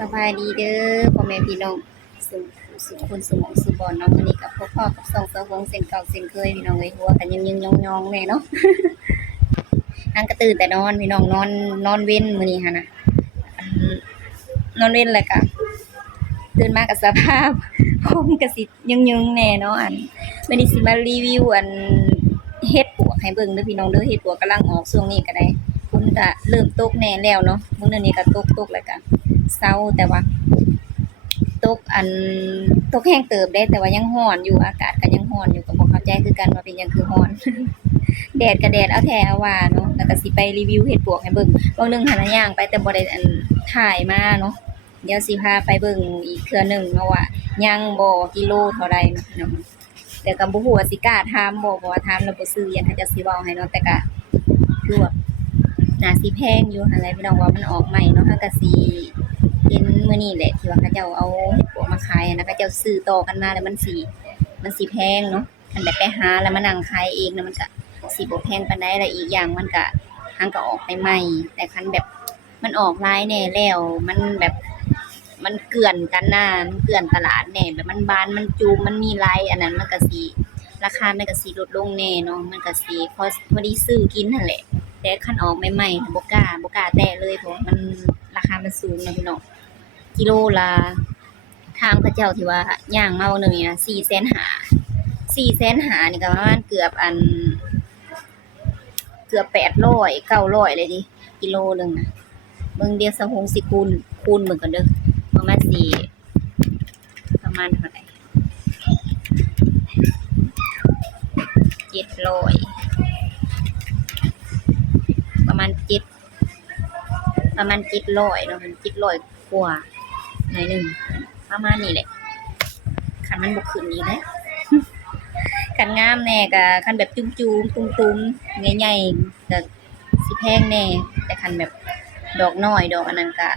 สบายดีเด้อพ่อแม่พี่น้องสุคนสมองสุบอนเนาะมื้อนี้กับพ่อกับสองสะวงเส้นเก่าเส้นเคยพี่น้องเอ้ยหัวกันยังยองๆแน่เนาะนั่งก็ตื่นแต่นอนพี่น้องนอนเว้นมื้อนี้หั่นน่ะนอนเว้นแล้วก็ตื่นมากับสภาพผมก็สิยึงๆแน่เนาะมื้อนี้สิมารีวิวเฮ็ดปวกให้เบิ่งเด้อพี่น้องเด้อเฮ็ดปวกกำลังออกช่วงนี้ก็ได้ฝนก็เริ่มตกแน่แล้วเนาะมื้อนี้ก็ตกแล้วก็เซาแต่ว่า ตกตกแห้งเติบได้แต่ว่ายังร้อนอยู่อากาศก็ยังร้อนอยู่ก็บ่เข้าใจคือกันว่าเป็นหยังคือร้อนแดดก็แดดเอาแท้เอาว่าเนาะแล้วก็สิไปรีวิวเฮ็ดปวกให้เบิ่งบางนึงหันน่ะย่างไปแต่บ่ได้ถ่ายมาเนาะเดี๋ยวสิพาไปเบิ่งอีกเทื่อหนึงเนาะว่ายังบ่กิโลเท่าใดเนาะพี่น้องแต่ก็บ่ฮู้ว่าสิกล้าถามบ่เพราะว่าถามแล้วบ่ซื้อยันเขาจะสิเว้าให้เนาะแต่ก็คือว่าน่าสิแพงอยู่หั่นแหละพี่น้องว่ามันออกใหม่เนาะเราก็สิเห็นมื้อนี้แหละที่ว่าเขาเจ้าเอาเฮ็ดปวกมาขายนะเขาเจ้าซื้อต่อกันมาแล้วมันสิแพงเนาะคันแบบไปหาแล้วมานั่งขายเองนะมันก็สิบ่แพงปานใดแล้วอีกอย่างมันก็หั้นก็ออกใหม่ๆแต่คันแบบมันออกหลายแน่แล้วมันแบบมันเกลื่อนกันน่ะมันเกลื่อนตลาดแน่แบบมันบานมันจูมมันมีหลายอันนั้นมันก็สิราคามันก็สิลดลงแน่เนาะมันก็สิพอดีซื้อกินนั่นแหละแต่คันออกใหม่ๆบ่กล้าแตะเลยเพราะว่ามันราคามันสูงนะพี่น้อง กิโลละทางเขาเจ้าที่ว่าย่างมาวันหนึงนี่นะ450,000นี่ก็ประมาณเกือบ800 900เลยดิกิโลหนึงน่ะเบิ่งเดี๋ยวสะหงสิคูณเบิ่งก่อนเด้อประมาณประมาณเท่าไหร่700ประมาณ700เนาะมัน700กว่าหน่อยหนึงประมาณนี้แหละคันมันบ่ขึ้นนี่แหละคันงามแน่ก็คันแบบจุ้มๆตุ้มๆใหญ่ๆก็สิแพงแน่แต่คันแบบดอกน้อยดอกอันนั้นก็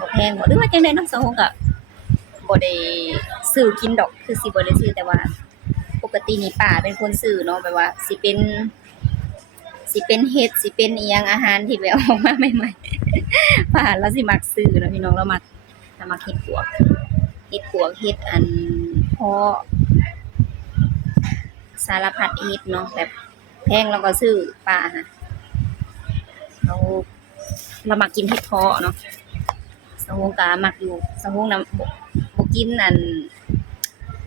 บ่แพงบ่หรือว่าจังได๋เนาะสะหงก็บ่ได้ซื้อกินดอกคือสิบ่ได้ซื้อแต่ว่าปกตินี่ป้าเป็นคนซื้อเนาะแบบว่าสิเป็นเห็ดสิเป็นอิหยังอาหารที่แบบออกมาใหม่ๆป้าเราสิมักซื้อเนาะพี่น้องเรามักเฮ็ดปวกเฮ็ดเพาะสารพัดเฮ็ดเนาะแบบแพงเราก็ซื้อป้าค่ะเรามักกินเฮ็ดเพาะเนาะสะฮงก็มักอยู่สะฮงน่ะบ่กิน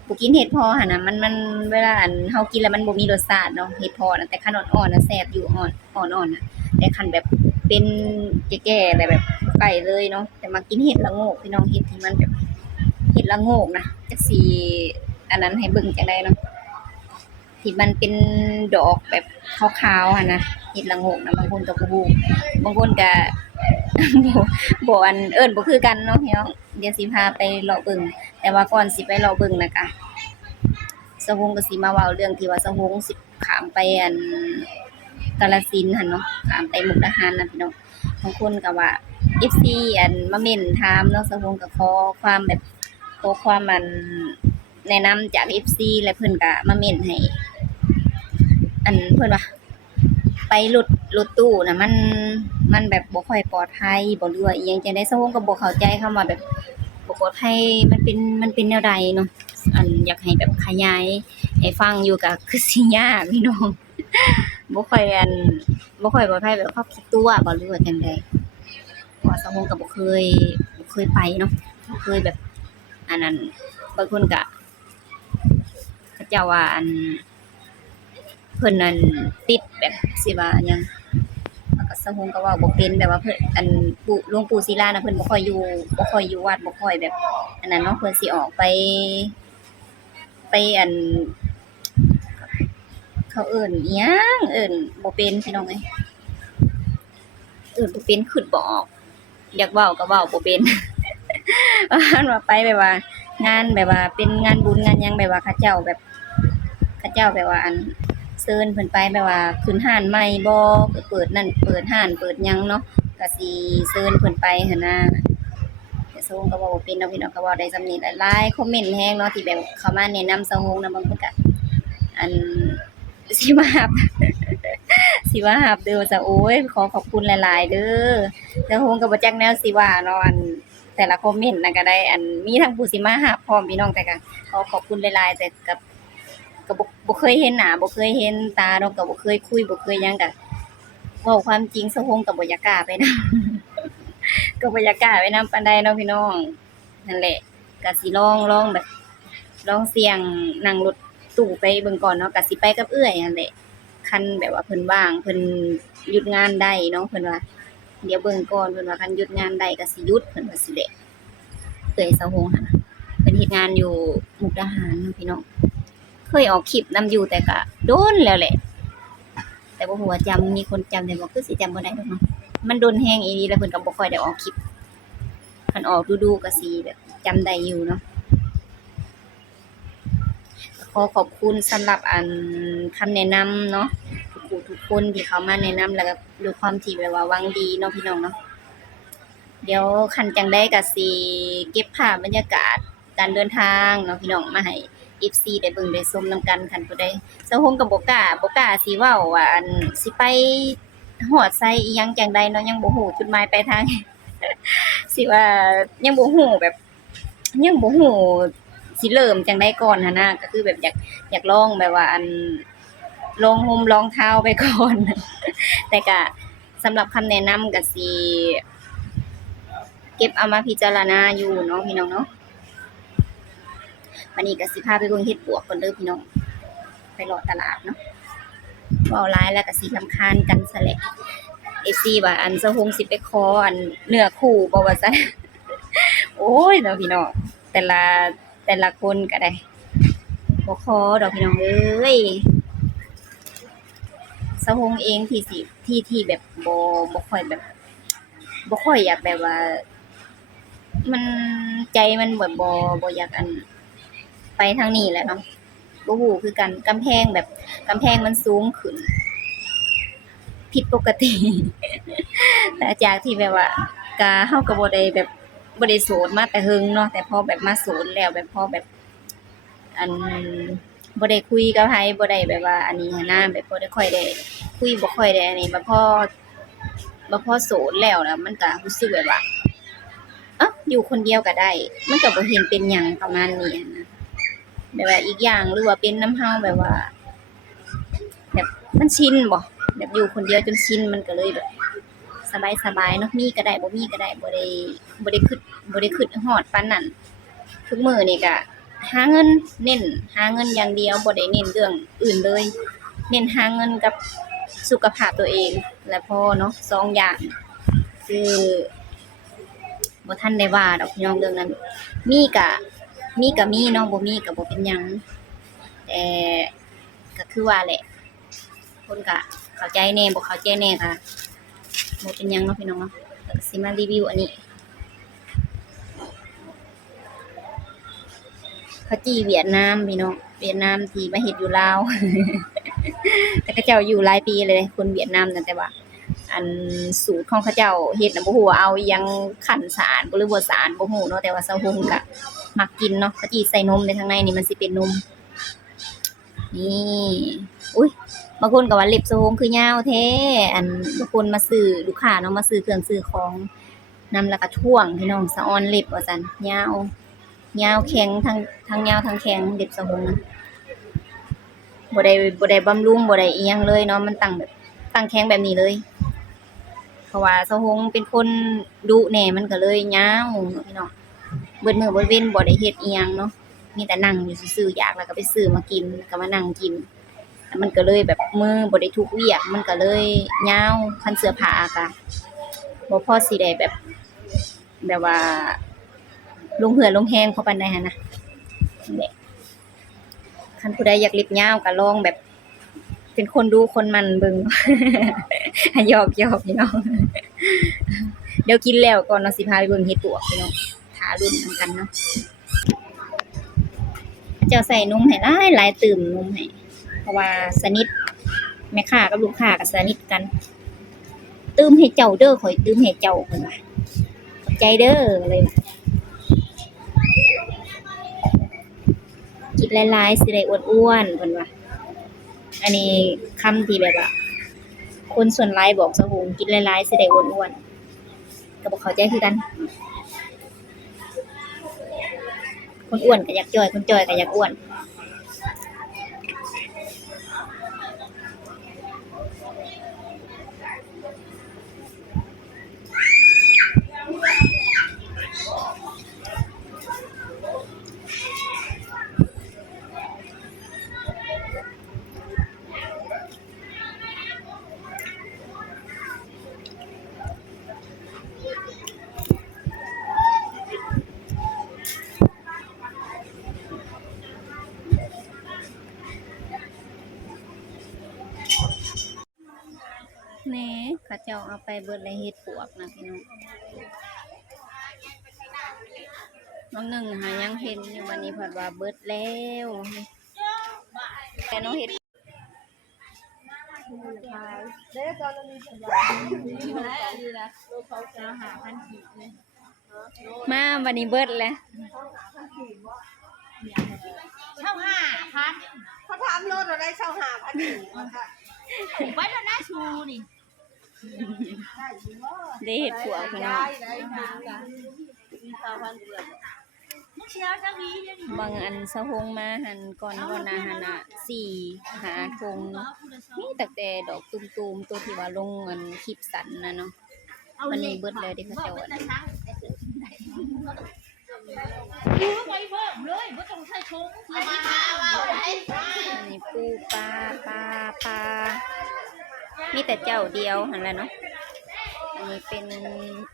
บ่กินเห็ดเพาะหั่นน่ะมันเวลาเฮากินแล้วมันบ่มีรสชาติเนาะเห็ดเพาะน่ะแต่คันอ่อนๆน่ะแซ่บอยู่อ่อนๆน่ะแต่คันแบบเป็นแก่ๆแล้วแบบไปเลยเนาะแต่มากินเห็ดละโงกพี่น้องเห็ดที่มันแบบเห็ดละโงกนะจักสิอันนั้นให้เบิ่งจังได๋เนาะที่มันเป็นดอกแบบขาวๆหั่นนะเห็ดละโงกนะบางคนก็บ่ฮู้บางคนก็บ่เอิ้นบ่คือกันเนาะพี่น้องเดี๋ยวสิพาไปเลาะเบิ่งแต่ว่าก่อนสิไปเลาะเบิ่งน่ะก็สะฮงก็สิมาเว้าเรื่องที่ว่าสะฮงสิข้ามไปกาฬสินธุ์หั่นเนาะข้ามไปมุกดาหารน่ะพี่น้องบางคนก็ว่า FC มาเม้นถามเนาะสะฮงก็ขอความแนะนำจาก FC และเพิ่นก็มาเม้นให้เพิ่นว่าไปรถตู้น่ะมันแบบบ่ค่อยปลอดภัยบ่รู้ว่าอิหยังจังได๋สะฮงก็บ่เข้าใจคำว่าแบบบ่ปลอดภัยมันเป็นแนวใดเนาะอยากให้แบบขยายให้ฟังอยู่ก็คือสิยากพี่น้องบ่ค่อยบ่ค่อยปลอดภัยแบบครอบคิดตัวบ่รู้ว่าจังได๋เพราะว่าสะฮงก็บ่เคยไปเนาะบ่เคยแบบอันนั้นบางคนก็เขาเจ้าว่าเพิ่นติดแบบสิว่าหยังแล้วก็สะฮงก็เว้าบ่เป็นแบบว่าเพิ่นหลวงปู่ศิลาน่ะเพิ่นบ่ค่อยอยู่วัดบ่ค่อยแบบอันนั้นเนาะเพิ่นสิออกไปเขาเอิ้นอิหยังเอิ้นบ่เป็นพี่น้องเอ้ยเอิ้นบ่เป็นคิดบ่ออกอยากเว้าก็เว้าบ่เป็นว่าไปแบบว่างานแบบว่าเป็นงานบุญงานหยังแบบว่าเขาเจ้าแบบเชิญเพิ่นไปแบบว่าขึ้นห้านใหม่บ่เปิดนั่นเปิดห้านเปิดหยังเนาะก็สิเชิญเพิ่นไปหันน่ะแต่สะฮงก็เว้าบ่เป็นเนาะพี่น้องก็เว้าได้ส่ำนี้แหละหลายคอมเมนต์แรงเนาะที่แบบเข้ามาแนะนำสะฮงนะบางคนก็อันสิมารับเด้อว่าจะโอ๊ยขอขอบคุณหลายๆเด้อสะฮงก็บ่จักแนวสิว่าเนาะ แต่ละคอมเมนต์น่ะก็ได้อันมีทั้งผู้สิมาหาพร้อมพี่น้องแต่ก็ขอขอบคุณหลายๆแต่ก็บ่เคยเห็นหน้าบ่เคยเห็นตาเนาะก็บ่เคยคุยบ่เคยหยังก็เว้าความจริงสะพงก็บ่อยากกล้าไปนำ ก็บ่อยากกล้าไปนำปานใดเนาะพี่น้องนั่นแหละก็สิลองแบบลองเสี่ยงนั่งรถตู้ไปเบิ่งก่อนเนาะก็สิไปกับเอื้อยนั่นแหละคันแบบว่าเพิ่นว่างเพิ่นหยุดงานได้เนาะเพิ่นว่าเดี๋ยวเบิ่งก่อนเพิ่นว่าคันหยุดงานได้ก็สิหยุดเพิ่นว่าสิแหละเอื้อยสะพงหั่นน่ะเพิ่นเฮ็ดงานอยู่มุกดาหารเนาะพี่น้องเคยออกคลิปนำอยู่แต่ก็โดนแล้วแหละแต่บ่ฮู้ว่าจำมีคนจำได้บ่คือสิจำบ่ได้ดอกเนาะมันโดนแฮงอีหลีแล้วเพิ่นก็บ่ค่อยได้ออกคลิปคันออกดูๆก็สิแบบจำได้อยู่เนาะ ขอขอบคุณสำหรับคำแนะนำเนาะทุกผู้ทุกคนที่เขามาแนะนำแล้วก็ด้วยความที่แบบว่าหวังดีเนาะพี่น้องเนาะเดี๋ยวคันจังได้ก็สิเก็บภาพบรรยากาศการเดินทางเนาะพี่น้องมาให้ FC ได้เบิ่งได้ชมนำกันคันผู้ใดเซาฮงก็บ่กล้าสิเว้าว่าสิไปฮอดไสอิหยังจังใดเนาะยังบ่ฮู้จุดหมายปลายทาง สิว่ายังบ่ฮู้แบบยังบ่ฮู้สิเริ่มจั่งใดก่อนหั้นนะก็คือแบบอยากลองแบบว่าลองห่มลองเท้าไปก่อน แต่ก็สำหรับคำแนะนำก็สิเก็บเอามาพิจารณาอยู่เนาะพี่น้องเนาะวันนี้ก็สิพาไปเบิ่งเฮ็ดปวกก่อนเด้อพี่น้องไปเลาะตลาดเนาะเว้าหลายแล้วก็สิรำคาญกันซะแหละ FC ว่าเซาฮงสิไปขอเนื้อคู่บ่ว่าซั่น โอ้ยเนาะพี่น้องแต่ละคนก็ได้บ่ขอดอกพี่น้องเอ้ยสะฮงเองที่สิที่แบบบ่ค่อยแบบบ่ค่อยอยากแบบว่ามันใจมันแบบบ่อยากไปทางนี้แหละเนาะบ่ฮู้คือกันกำแพงแบบกำแพงมันสูงขึ้นผิดปกติ แต่จากที่แบบว่าก็เฮาก็บ่ได้แบบบ่ได้โสดมาแต่เฮิงเนาะแต่พอแบบมาโสดแล้วแบบพอแบบอันบ่ได้คุยกับไผบ่ได้แบบว่าอันนี้หั้นนะแบบบ่ได้ค่อยได้คุยบ่ค่อยได้อันนี้บัดพอโสดแล้วน่ะมันก็รู้สึกแบบว่าเอ้าอยู่คนเดียวก็ได้มันก็บ่เห็นเป็นหยังประมาณนี้หั้นนะแบบว่าอีกอย่างหรือว่าเป็นนำเฮาแบบว่าแบบมันชินบ่แบบอยู่คนเดียวจนชินมันก็เลยแบบ สบายๆเนาะมีก็ได้บ่มีก็ได้บ่ได้คิดฮอดปานนั้นทุกมื้อนี่ก็หาเงินเน้นหาเงินอย่างเดียวบ่ได้เน้นเรื่องอื่นเลยเน้นหาเงินกับสุขภาพตัวเองและพอเนาะ2อย่างคือบ่ทันได้ว่าดอกพี่น้องเรื่องนั้นมีก็มีเนาะบ่มีก็บ่เป็นหยังแต่ก็คือว่าแหละคนก็เข้าใจแหน่บ่เข้าใจแหน่ก็บ่เป็นหยังเนาะพี่น้องเนาะก็สิมารีวิวอันนี้ข้าวจี้เวียดนามพี่น้องเวียดนามที่มาเฮ็ดอยู่ลาว แต่เขาเจ้าอยู่หลายปีเลยคนเวียดนามนั่นแต่ว่าอันสูตรของเขาเจ้าเฮ็ดน่ะบ่ฮู้ว่าเอาอิหยังคั้นสารบ่หรือบ่สารบ่ฮู้เนาะแต่ว่าเซาฮงก็มักกินเนาะข้าวจี้ใส่นมในข้างในนี่มันสิเป็นนมนี่อุ๊ยบางคนก็ว่าเล็บเซาฮงคือยาวแท้บางคนมาซื้อลูกค้าเนาะมาซื้อเครื่องซื้อของนำแล้วก็ท่วงพี่น้องสะออนเล็บว่าซั่นยาวแข็งทั้งยาวทั้งแข็งเล็บเซาฮงนะบ่ได้บำรุงบ่ได้อิหยังเลยเนาะมันตั้งแบบตั้งแข็งแบบนี้เลย เพราะว่าเซาฮงเป็นคนดุแหน่มันก็เลยยาวพี่น้องเบิดมื้อเบิดเว้นบ่ได้เฮ็ดอิหยังเนาะมีแต่นั่งอยู่ซื่อๆอยากแล้วก็ไปซื้อมากินแล้วก็มานั่งกินแล้วมันก็เลยแบบมือบ่ได้ทุกเวียกมันก็เลยยาวคันเสื้อผ้าก็บ่พอสิได้แบบว่าลงเหือลงแรงพอปานใดหันนะนั่นแหละคันผู้ใดอยากเล็บยาวก็ลองแบบเป็นคนดูคนมันเบิ่ง หยอกพี่น้อง เดี๋ยวกินแล้วก่อนเนาะสิพาไปเบิ่งเฮ็ดปวกพี่น้องท่ารุ่นนำกันเนาะเจ้าใส่นมให้หลายตื่มนมให้เพราะว่าสนิทแม่ค้ากับลูกค้าก็สนิทกันตื่มให้เจ้าเด้อข่อยตื่มให้เจ้าเพิ่นว่าขอบใจเด้อเลยกินหลายๆสิได้อ้วนๆเพิ่นว่าอันนี้คำที่แบบว่าคนส่วนหลายบอกเซาฮงกินหลายๆสิได้อ้วนๆก็บ่เข้าใจคือกัน คนอ้วนก็อยากจ่อยคนจ่อยก็อยากอ้วนนี่เขาเจ้าเอาไปเบิดเลยเฮ็ดปวกนะพี่น้องน้องหนึ่งหายังเห็นอยู่วันนี้เพิ่นว่าเบิดแล้วแต่น้องเฮ็ดมาวันนี้เบิดแล้วเช่า5,000เขาถามรถอะไรเช่า5,000ถูกไว้แล้วนะชูนี่ได้เฮ็ดปวกพี่น้องบางอันสะฮงมาหันก่อนหน้าหันน่ะ4 5 ธงมีแต่ดอกตุ่มๆตัวที่ว่าลงอันคลิปสั้นน่ะเนาะวันนี้เบิดแล้วเด้เขาเจ้าอันไปเพิ่มเลยบ่ต้องใช้ชงอันนี้ปูปลามีแต่เจ้าเดียวหั่นแหละเนาะอันนี้เป็น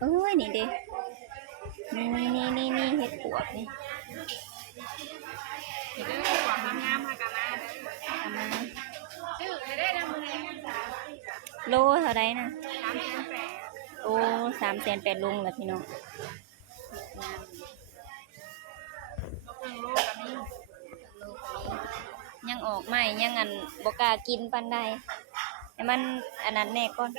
เอ้ยนี่เด้นี่เฮ็ดปวกนี่โลเท่าไรนะโอ้380,000ลงแล้วพี่น้องยังออกใหม่ยังอันบ่กล้ากินปานใดให้มันอันนั้นแน่ก่อน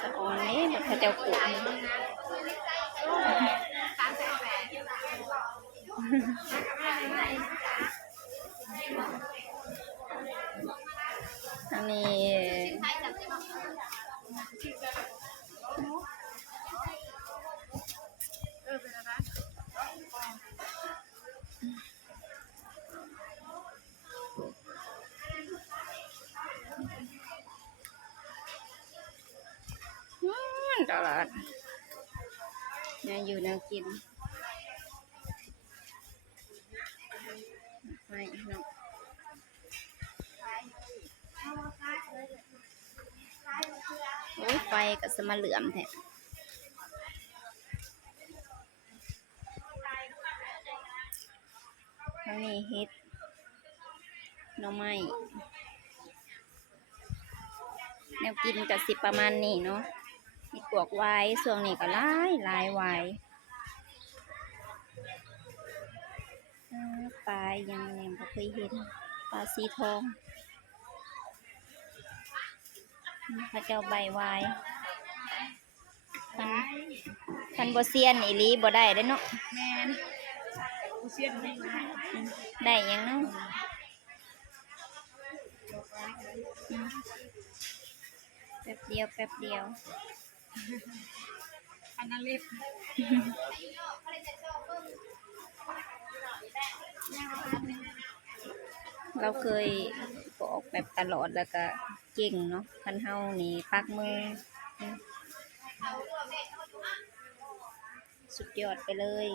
สะออนนี่เขาเจ้าปลูกอันนี้ตลาดเนี่ยอยู่แนวกินไม่เนาะโอ้ยไฟก็สมาเหลื่อมแท้แล้วนี่เฮ็ดหน่อไม้แนวกินก็สิประมาณนี้เนาะมีปวกไว้ช่วงนี้ก็หลายไว้ปลายังบ่เคยเห็นปลาสีทองพระเจ้าใบวายคันบ่เซียนอีหลีบ่ได้เด้เนาะแม่นเสียนไม่ได้ยังเนาะแป๊บเดียวอันนั้นเล็บเราเคยปอกแบบตลอดแล้วก็เก่งเนาะคันเฮานี่ปักมือสุดยอดไปเลย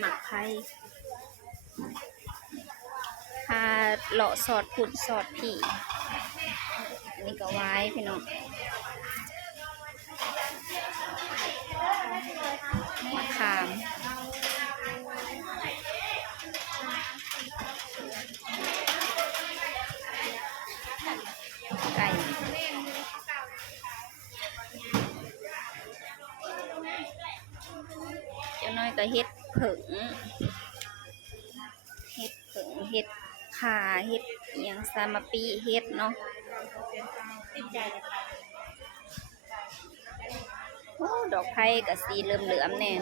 หมักไผ่พาเลาะสอดผุดสอดผีอันนี้ก็ไว้พี่น้องมะขามไก่เจ้าน้อยก็เฮ็ดผึ่งเฮ็ดขาเฮ็ดอหยังซามาปีเฮ็ดเนาะโอ้ดอกไผ่ก็สีเหลื่อมๆแน่